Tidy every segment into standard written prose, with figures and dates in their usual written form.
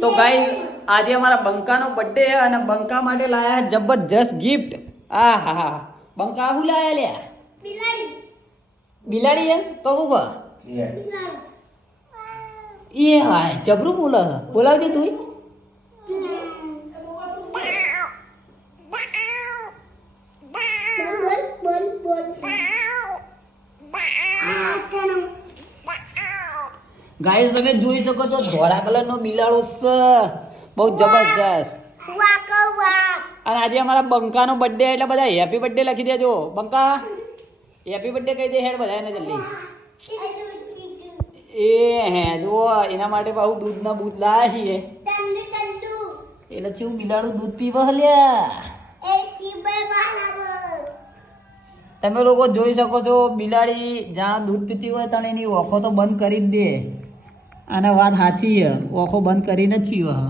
તો ગાઈસ આજે અમારા બંકાનો બર્થડે છે અને બંકા માટે લાયા જબરજસ્ત ગિફ્ટ. આ હા હા બંકા શું લાયા લ્યા? બિલાડી છે તો ઉભા એ હાય જબરું બોલાવતી તું. ગાઈસ તમે જોઈ શકો છો ધોળા કલરનો બિલાડો છે બહુ જબરજસ્ત. અને આજે અમારા બંકાનો બર્થડે એટલે બધા હેપી બર્થડે લખી દેજો. બંકા હેપી બર્થડે કહી દે હેડ બધાને જલ્દી. એ હે જો એના માટે પાછું દૂધના બૂથ લાયા છીએ એટલે શું બિલાડું દૂધ પીવા હલ્યા. તમે લોકો જોઈ શકો છો બિલાડી જાણે દૂધ પીતી હોય તને એની ઓખો તો બંધ કરી જ દે. અને વાત સાચી છે ઓખો બંધ કરીને જ પીવા.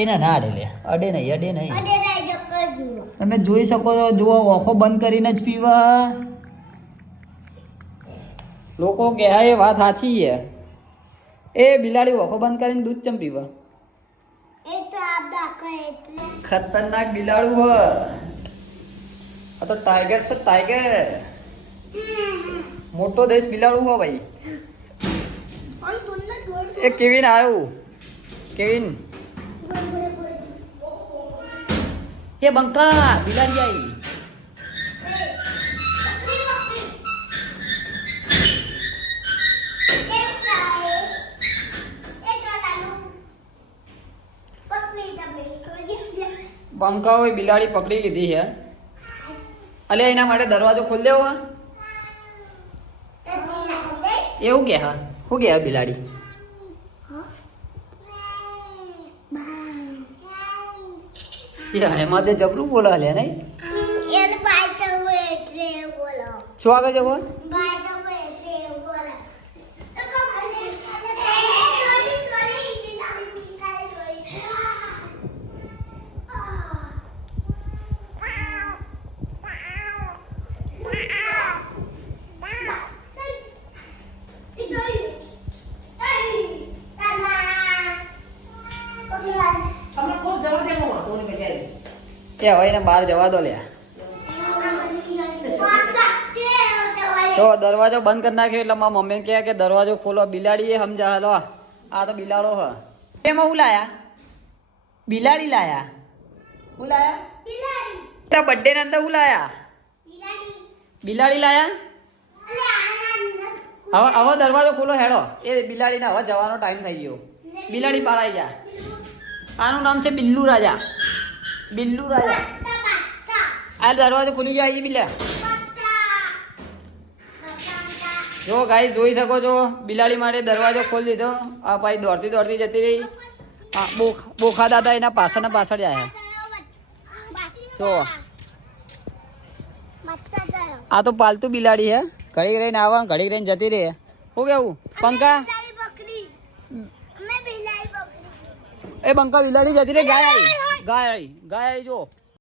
એને ના અડે લે અડે નહીં. તમે જોઈ શકો છો જુઓ ઓખો બંધ કરીને જ પીવા. લોકો કહે એ વાત સાચી છે. એ બિલાડી ઓખો બંધ કરીને દૂધ ચમ પીવા. ખતરનાક બિલાડું હ. આ તો ટાઈગર છે ટાઈગર. મોટો દેશ બિલાડું હો ભાઈ. એ કેવિન આવ્યું કેવિન. એ બંકા બિલાડી આવી. બંકા હોય બિલાડી પકડી લીધી છે. અલે એના માટે દરવાજો ખોલી દેવો. એવું કે હા શું કે બિલાડી. એમાં તે જબરું બોલા લે નહીં. શું આગળ જવો એ હવે એને બહાર જવા દો લ્યા. તો દરવાજો બંધ કરી નાખ્યો એટલે મારા મમ્મી કહે કે દરવાજો ખોલો. બિલાડી એ સમજા હાલો આ તો બિલાડો હ. એમાં હું લાયા બિલાડી લાયા. હું લાયા બર્થડે ના અંદર હું લાયા બિલાડી લાયા. હવે દરવાજો ખોલો હેડો. એ બિલાડીને હવે જવાનો ટાઈમ થઈ ગયો. બિલાડી પારાઈ જા. આનું નામ છે બિલ્લુ રાજા. બિલ્લુ રાજા આ દરવાજો ખુલી જાય બિલા. જો ગાઈસ જોઈ શકો છો બિલાડી માટે દરવાજો ખોલી દીધો. આ ભાઈ દોડતી જતી રહી. બોખા દાદા એના પાછળ જાય. જો આ તો પાલતુ બિલાડી હે. ઘડી રહીને આવા ઘડી રહીને જતી રહે. શું કેવું પંકા એ બંકા બિલાડી જતી રહી. ગાય આવી જો